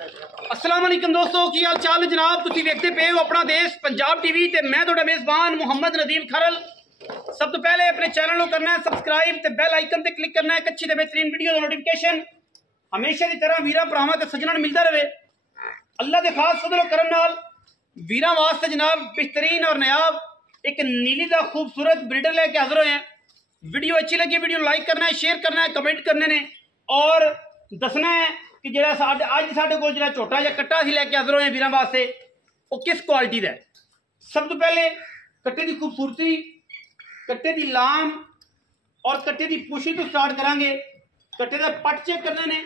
अस्सलाम वालेकुम दोस्तों, की हाल चाल जनाब। तुसीं वेखदे पे हो अपना देश पंजाब टीवी ते मैं तुहाडा मेज़बान मुहम्मद नदीम खरल। सब तो पहले अपने चैनल को करना है सबसक्राइब ते बेल आइकन ते क्लिक करना है। एक अच्छी ते बेहतरीन वीडियो का नोटिफिकेशन हमेशा की तरह वीरां भरावां ते सज्जणां नूं मिलदा रहे। अल्लाह दे खास फजल करम नाल वीरां वास्ते जनाब बेहतरीन और नायाब एक नीली दा खूबसूरत ब्रीडर लेके हाजिर होए हैं। वीडियो अच्छी लगी वीडियो लाइक करना है, शेयर करना है, कमेंट करने ने और दसना है कि जो अज साढ़े को जो झोटा या कट्टा असीं लैके हाजिर होए वीरां वास्ते वो किस क्वालिटी का है। सब तो पहले कट्टे की खूबसूरती, कट्टे की लाम और कट्टे की पुशी तो स्टार्ट करांगे। कट्टे का पट चेक करने ने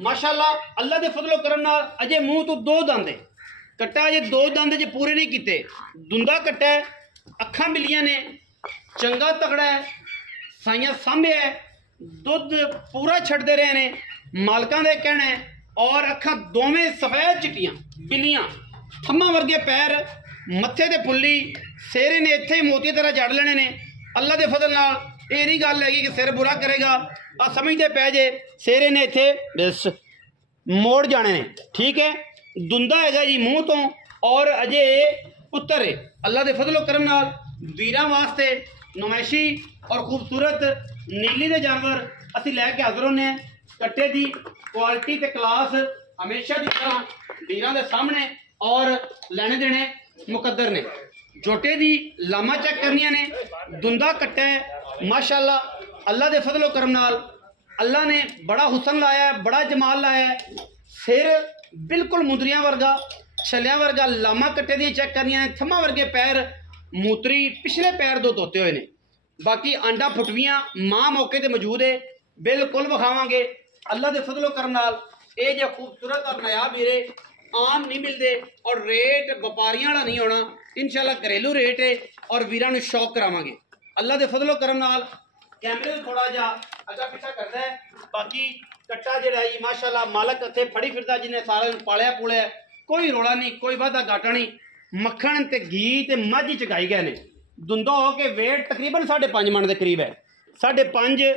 माशाअल्लाह अल्लाह के फजलो करम नाल अजे मूँह तो दो दंद है। कट्टा अजे दो दंद जे पूरे नहीं किते, दुंदा कट्टा है, अखां मिलियां ने, चंगा तगड़ा है, साइयां सांभे है, दुध पूरा छड्डदे रहे ने मालकां दे कहना है और अखां दोवें सफेद चिट्टियां बिल्लियां, थम्मा वर्गे पैर, मत्थे ते पुल्ली, सेरे ने इत्थे ही मोती तरह जड़ लेने ने। अल्लाह के फजल नाल ये नहीं गल हैगी कि सिर बुरा करेगा, आ समझते पै जे सेरे ने इत्थे बस मोड़ जाने ने। ठीक है, दुंदा हैगा जी मूँह तो और अजे पुत्तर है। अल्लाह के फजलो करम नाल वीरां वास्ते नुमाइशी और खूबसूरत नीली दे जानवर असीं लैके हाजिर होने हैं। कट्टे की क्वालिटी ते क्लास हमेशा की तरह वीरां दे सामने और लैने देने मुकद्दर ने। जोटे की लामा चेक करनिया ने, दुंदा कट्टा है माशाअल्लाह। अल्लाह के फजलो करम नाल अल्लाह ने बड़ा हुसन लाया है, बड़ा जमाल लाया है। सिर बिल्कुल मुंदरियां वर्गा, छलियां वर्गा, लामा कट्टे दी चेक करनिया ने, थम्मा वर्गे पैर, मूतरी पिछले पैर दो धोते हुए ने। बाकी आंडा फुटवियां मां मौके ते मौजूद है, बिल्कुल विखावांगे। अल्लाह के फजलो करम नाल ये जो खूबसूरत और नायाब हीरे आम नहीं मिलते और रेट व्यापारियों वाला नहीं होना। इंशाल्लाह घरेलू रेट है और वीरां नूं शौक करावांगे। अल्लाह के फजलो करम नाल कैमरे को थोड़ा जा अगा पिछा करता है। बाकी कट्टा जिहड़ा जी माशाअल्लाह मालक हथे फड़ी फिरदा, जिन्हें सारा पालिया पुलिया, कोई रोड़ा नहीं, कोई वाधा घाटा नहीं। मक्खन ते घी ते मझ चगाई गए ने। दुंदा हो के वेट तकरीबन 5.5 मन के करीब है। 5.5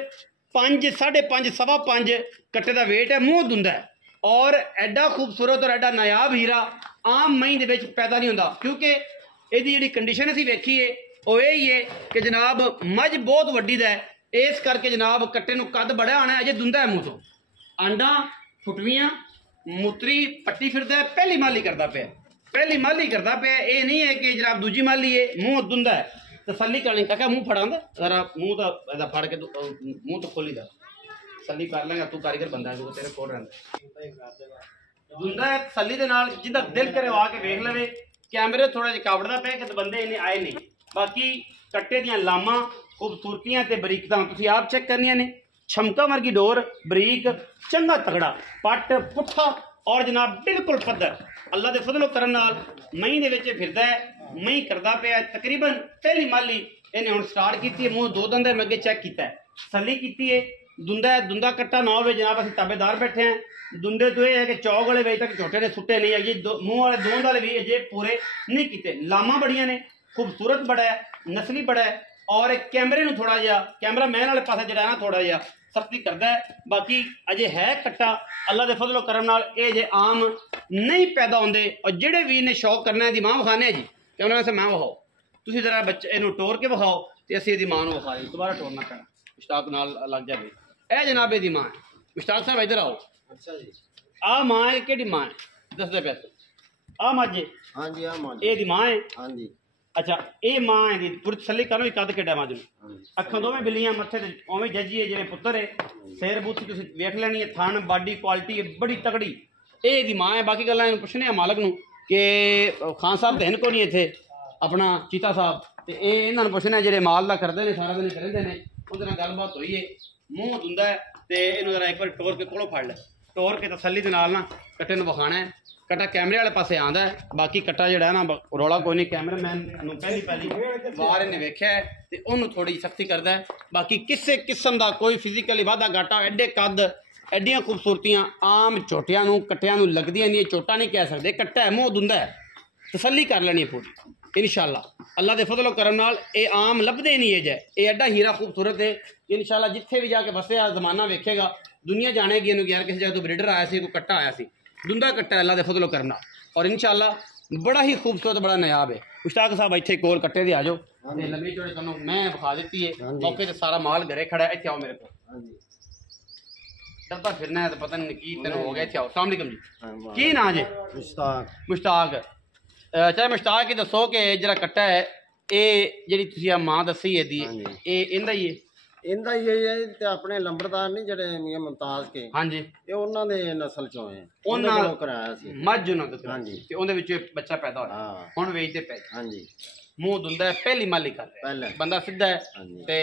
5.5 सवा 5 कट्टे का वेट है। मूँह दुंदा है और एडा खूबसूरत और एडा नायाब हीरा आम मई दे विच पैदा नहीं होंदा, क्योंकि इहदी जिहड़ी कंडीशन असीं वेखी है वो यही है कि जनाब मझ बहुत वड्डी दा है। इस करके जनाब कट्टे नूं कद बड़ा आना है, अजे दुंदा है मूँह तो। आंडा फुटवियां मूतरी पट्टी फिरदा है, पहली माली करदा पिया, पहली माली करदा पिया। ये नहीं है कि जनाब दूजी माली है। मूँह दुंदा है, तसली करनी। काका मूँह फड़ांदा जरा, मूँह तो फड़ के मूँह तो खोली दा, तसली कर लेंगा। तू कारीगर बंदा है, तेरे कोल रहिंदा। दुंदा है तसली दे नाल, जिंदा दिल करे आ के वेख लवे। कैमरे थोड़ा जिहा कावड़दा पिया कि बंदे इन्ने आए नहीं। बाकी कट्टे दियां लामा खूबसूरतियां ते बरीकतां तुसीं आप चेक करनियां ने। छमका वर्गी डोर, बरीक, चंगा तगड़ा पट पुट्ठा और जनाब बिल्कुल पद्धर। अल्लाह के फजलो करम नाल मई दे विच फिरदा है, मई करदा पिया। तकरीबन पहली माली इन्हें हुण स्टार्ट की है। मूँह दो दंद है, मैं अगे चेक किया है, तसली की है। दुंदा है, दुंदा कट्टा ना हो जनाब असीं ताबेदार बैठे हैं। दुंदे तो यह है कि चौक वाले बजे तक छोटे ने सुट्टे नहीं है। मूँह वाले दोंद वाले भी अजे पूरे नहीं किते। लामा बड़िया ने, खूबसूरत बड़ा है, नस्ली बड़ा है और कैमरे नूं थोड़ा जिहा कैमरा मैन वाले पासे जिहड़ा ना थोड़ा जिहा सख्ती करता है। बाकी अजे है कट्टा अल्लाह के फजलो करम नाल ये जे आम नहीं पैदा होंदे। और जिहड़े वीर ने शौक करना है मां विखाने जी, कैमरा से मां विखाओ, तुसीं जरा बच्चे इहनूं टोर के विखाओ तो असीं इहदी मां नूं विखा दी। दोबारा टोरना पैना, मुश्ताक नाल लग जाए। ए जनाब इहदी मां है। मुश्ताक साहब इधर आओ। अच्छा जी, आ मां है, किहड़ी मां है दसदे पैसे? आ मझ? हाँ जी, आ मां इहदी मां है। हाँ जी। अच्छा, ये मां है दी पूरी तसली करो। कद किड्डा मझ नूं, अखां दोवें बिल्लियां, मत्थे ते उवें जज्जी है जिवें पुत्तर है। सिर बूथी तुसीं वेख लैनी है, थन बाडी क्वालिटी बड़ी तगड़ी। ये दी मां है। बाकी गल्लां इहनूं पुछने आ मालक नूं कि खान साहब तो इनको नहीं इत्थे अपना चीता साहब, तो ये इन्हां नूं पुछने जिहड़े माल दा करदे ने, सारा दिन रहिंदे ने, उहदे नाल गलबात होई है। मूँह दुंदा है तो इहनूं जरा एक बार टोर के कोलों फड़ लै, टोर के तसली दे नाल ना कट्टे नूं विखाना है। कट्टा कैमरे वाले पासे आंदा है। बाकी कट्टा जिहड़ा है ना रौला कोई नहीं, कैमरा मैन नूं पहली वार इन्हें वेख्या है तो उन्होंने थोड़ी सख्ती करता है। बाकी किसी किस्म का कोई फिजिकली वाधा घाटा, एडे कद, एडियां खूबसूरतियां आम झोटियां नूं कट्टियां नूं लगदियां नहीं। चोटा नहीं कह सकते, कट्टा है, मूँह दुंदा है, तसली कर लेनी है पूरी इंशाअल्लाह। अल्लाह के फजलो करम नाल ये आम लभदे नहीं है जे, ये एडा हीरा खूबसूरत है। इंशाअल्लाह जिथे भी जाके बसे जमाना वेखेगा, दुनिया जानेगी इन्हूं यार किसी जगह तो ब्रीडर आया सी, कोई कट्टा आया सी। दुंदा कट्टा अल्लाह दे फजलो करना और इंशाअल्लाह बड़ा ही खूबसूरत बड़ा नायाब है। मुश्ताक साहब इत्थे कोल कट्टे दे आ जाओ ते लंबी चौड़ी तन्नू मैं विखा दी है मौके ते सारा माल घरे खड़ा है। इत्थे आओ मेरे को डरदा फिरना है तो पता नहीं की तेन हो गया। इत्थे आओ। अस्सलाम वालेकुम जी की नाम जी? मुश्ताक। चाहे मुश्ताक ही दसो कि जरा कट्टा है ये जी तुम मां दसी है इंदा ही है ਇਹਦਾ ਹੀ ਹੈ ਤੇ ਆਪਣੇ ਲੰਬੜਦਾਰ ਨਹੀਂ ਜਿਹੜੇ ਮੀਆਂ ਮੁਮਤਾਜ਼ ਕੇ ਹਾਂਜੀ ਇਹ ਉਹਨਾਂ ਦੇ ਨਸਲ ਚੋਂ ਹੈ ਉਹਨਾਂ ਕੋਲੋਂ ਕਰਾਇਆ ਸੀ ਮੱਝ ਉਹਨਾਂ ਤੋਂ ਹਾਂਜੀ ਤੇ ਉਹਦੇ ਵਿੱਚ ਬੱਚਾ ਪੈਦਾ ਹੋਇਆ ਹਾਂ ਹੁਣ ਵੇਚਦੇ ਪਏ ਹਾਂਜੀ ਮੂੰਹ ਦੁੰਦਾ ਪਹਿਲੀ ਮਾਲੀ ਕਰ ਰਿਹਾ ਪਹਿਲੇ ਬੰਦਾ ਸਿੱਧਾ ਹੈ ਹਾਂਜੀ ਤੇ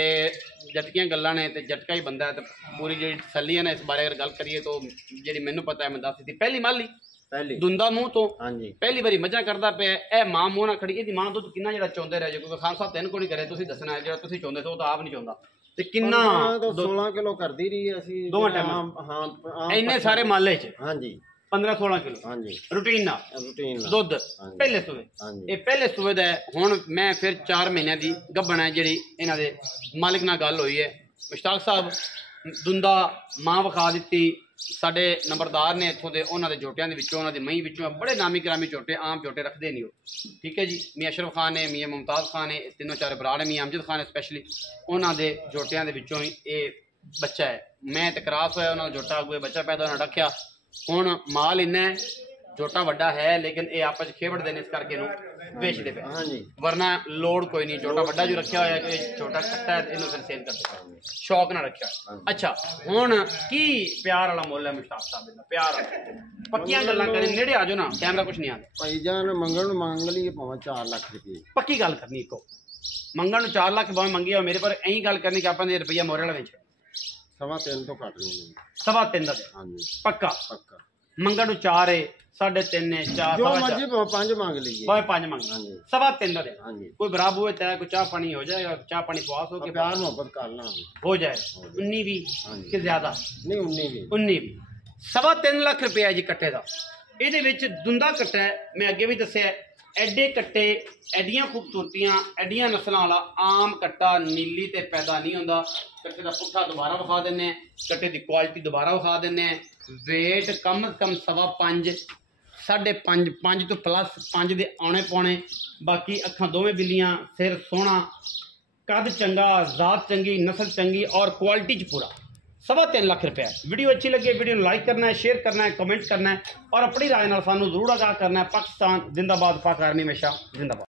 ਜਟਕੀਆਂ ਗੱਲਾਂ ਨੇ ਤੇ ਜਟਕਾ ਹੀ ਬੰਦਾ ਹੈ ਤੇ ਪੂਰੀ ਜਿਹੜੀ ਤਸੱਲੀ ਹੈ ਨਾ ਇਸ ਬਾਰੇ ਅਗਰ ਗੱਲ ਕਰੀਏ ਤਾਂ ਜਿਹੜੀ ਮੈਨੂੰ ਪਤਾ ਹੈ ਮੈਂ ਦੱਸ ਦਿੱਤੀ ਪਹਿਲੀ ਮਾਲੀ ਪਹਿਲੀ ਦੁੰਦਾ ਮੂੰਹ ਤੋਂ ਹਾਂਜੀ ਪਹਿਲੀ ਵਾਰੀ ਮੱਝਾਂ ਕਰਦਾ ਪਿਆ ਇਹ ਮਾਂ ਮੂੰਹ ਨਾਲ ਖੜੀ ਇਹਦੀ ਮਾਂ ਦੁੱਧ ਕਿੰਨਾ ਜਿਹੜਾ ਚੋਂਦੇ ਰਹੇ ਜੇ ਕਿਉਂਕਿ ਖਾਨ ਸਾਹਿਬ ਤਿੰਨ ਕੋ ਨਹੀਂ ਕਰੇ ਤੁਸੀਂ ਦੱਸਣਾ ਜਿਹੜਾ ਤੁਸੀਂ ਚਾਹੁੰਦੇ ਹੋ ਉਹ ਤਾਂ ਆਪ ਨਹੀਂ ਚਾਹੁੰਦਾ ਤੇ ਕਿੰਨਾ 16 ਕਿਲੋ ਕਰਦੀ ਰਹੀ ਅਸੀਂ ਦੋਵਾਂ ਟਾਈਮਾਂ ਹਾਂ ਇੰਨੇ ਸਾਰੇ ਮਾਲੇ ਚ ਹਾਂਜੀ 15-16 ਕਿਲੋ ਹਾਂਜੀ ਰੂਟੀਨ ਨਾਲ ਰੂਟੀਨ ਦੁੱਧ ਪਹਿਲੇ ਸੂਏ ਹਾਂਜੀ ਇਹ ਪਹਿਲੇ ਸੂਏ ਦਾ ਹੁਣ ਮੈਂ ਫਿਰ 4 ਮਹੀਨਿਆਂ ਦੀ ਗੱਭਣ ਹੈ ਜਿਹੜੀ ਇਹਨਾਂ ਦੇ ਮਾਲਕ ਨਾਲ ਗੱਲ ਹੋਈ ਹੈ। ਮੁਸ਼ਤਾਕ ਸਾਹਿਬ ਦੁੰਦਾ ਮਾਂ ਵਿਖਾ ਦਿੱਤੀ ਸਾਡੇ ਨੰਬਰਦਾਰ ਨੇ ਇੱਥੋਂ ਦੇ ਉਹਨਾਂ ਦੇ ਝੋਟਿਆਂ ਦੇ ਵਿੱਚੋਂ ਉਹਨਾਂ ਦੀ ਮਹੀਂ ਵਿੱਚੋਂ ਬੜੇ ਨਾਮੀ ਗ੍ਰਾਮੀ ਝੋਟੇ ਆਮ ਝੋਟੇ ਰੱਖਦੇ ਨਹੀਂ ਉਹ ਠੀਕ ਹੈ ਜੀ। ਮੀਆਂ ਅਸ਼ਰਫ ਖਾਨ ਨੇ ਮੀਆਂ ਮੁਮਤਾਜ਼ ਖਾਨ ਨੇ ਤਿੰਨੋਂ ਚਾਰੇ ਭਰਾ ਨੇ ਮੀਆਂ ਅਮਜਦ ਖਾਨ ਨੇ ਸਪੈਸ਼ਲੀ ਉਹਨਾਂ ਦੇ ਝੋਟਿਆਂ ਦੇ ਵਿੱਚੋਂ ਹੀ ਇਹ ਬੱਚਾ ਹੈ। ਮੈਂ ਤੇ ਕਰਾਸ ਹੋਇਆ ਉਹਨਾਂ ਦਾ ਝੋਟਾ ਅੱਗੇ ਬੱਚਾ ਪੈਦਾ ਹੋਣਾ ਰੱਖਿਆ ਹੁਣ ਮਾਲ ਇੰਨਾ ਹੈ ਝੋਟਾ ਵੱਡਾ ਹੈ ਲੇਕਿਨ ਇਹ ਆਪਸ ਚ ਖੇਵੜਦੇ ਨੇ ਇਸ ਕਰਕੇ ਇਹਨੂੰ ਵੇਚਦੇ ਪਏ ਹਾਂਜੀ ਵਰਨਾ ਲੋੜ ਕੋਈ ਨਹੀਂ ਝੋਟਾ ਵੱਡਾ ਜੋ ਰੱਖਿਆ ਹੋਇਆ ਕਿ ਛੋਟਾ ਕੱਟਾ ਹੈ ਇਹਨੂੰ ਫਿਰ ਸੇਲ ਕਰਦੇ ਸ਼ੌਕ ਨਾਲ ਰੱਖਿਆ। ਅੱਛਾ ਹੁਣ ਕੀ ਪਿਆਰ ਵਾਲਾ ਮੁੱਲ ਹੈ ਮੁਸ਼ਤਾਕ ਸਾਹਿਬ ਦਾ? ਪਿਆਰ ਵਾਲਾ ਪੱਕੀਆਂ ਗੱਲਾਂ ਕਰੇ ਨੇੜੇ ਆ ਜਾਓ ਨਾ ਕੈਮਰਾ ਕੁਛ ਨਹੀਂ ਆਉਂਦਾ। ਭਾਈ ਜਾਨ ਮੰਗਣ ਨੂੰ ਮੰਗ ਲਈ ਭਾਵੇਂ 4 ਲੱਖ ਰੁਪਏ ਪੱਕੀ ਗੱਲ ਕਰਨੀ ਇੱਕੋ ਮੰਗਣ ਨੂੰ 4 ਲੱਖ ਭਾਵੇਂ ਮੰਗੀ ਹੋ ਮੇਰੇ ਪਰ ਐਂ ਗੱਲ ਕਰਨੀ ਕਿ ਆਪਾਂ ਨੇ ਰੁਪਈਆ ਮੋਰੇ ਵਾਲਾ ਵਿੱਚ 3.5 ਤੋਂ ਘੱਟ ਨਹੀਂ 3.5 ਦਾ ਹਾਂਜੀ ਪੱਕਾ ਪੱਕਾ ਮੰਗਣ ਨੂੰ 4 ਹੈ 3.5 ਹੈ 4 ਜੋ ਮਰਜੀ 5 ਮੰਗ ਲਈਏ ਭਾਵੇਂ 5 ਮੰਗ ਹਾਂਜੀ 3.5 ਦਾ ਦੇ ਹਾਂਜੀ कोई बराबर हुए चाहे कोई चाह पानी हो जाएगा चाह पानी पास हो के प्यार मोहब्बत कर ला हो जाए 19 भी कि ज्यादा नहीं 19 भी 19 भी 3.5 ਲੱਖ ਰੁਪਏ ਜੀ ਕੱਟੇ ਦਾ। ਇਹਦੇ ਵਿੱਚ ਦੁੰਦਾ ਕੱਟਾ ਹੈ ਮੈਂ ਅੱਗੇ ਵੀ ਦੱਸਿਆ ਐਡੇ ਕੱਟੇ ਐਡੀਆਂ ਖੂਬਸੂਰਤੀਆਂ ਐਡੀਆਂ ਨਸਲਾਂ ਵਾਲਾ ਆਮ ਕੱਟਾ ਨੀਲੀ ਤੇ ਪੈਦਾ ਨਹੀਂ ਹੁੰਦਾ। ਕੱਟੇ ਦਾ ਪੁੱਠਾ ਦੁਬਾਰਾ ਵਿਖਾ ਦਿੰਨੇ ਆ ਕੱਟੇ ਦੀ ਕੁਆਲਿਟੀ ਦੁਬਾਰਾ ਵਿਖਾ ਦਿੰਨੇ ਆ ਵੇਟ ਕਮ ਸੇ ਕਮ 5.5 5.5 5 ਤੋਂ ਪਲੱਸ 5 ਦੇ ਆਉਣੇ ਪਾਉਣੇ ਬਾਕੀ ਅੱਖਾਂ ਦੋਵੇਂ ਬਿੱਲੀਆਂ ਸਿਰ ਸੋਹਣਾ ਕੱਦ ਚੰਗਾ ਜ਼ਾਤ ਚੰਗੀ ਨਸਲ ਚੰਗੀ और क्वालिटी च पूरा 3.5 ਲੱਖ रुपया। वीडियो अच्छी लगे वीडियो ਨੂੰ लाइक करना है शेयर करना है कमेंट करना है और अपनी राय ਨਾਲ ਸਾਨੂੰ ਜ਼ਰੂਰ आगाह करना है। पाकिस्तान जिंदाबाद पाक आर्मी हमेशा जिंदाबाद।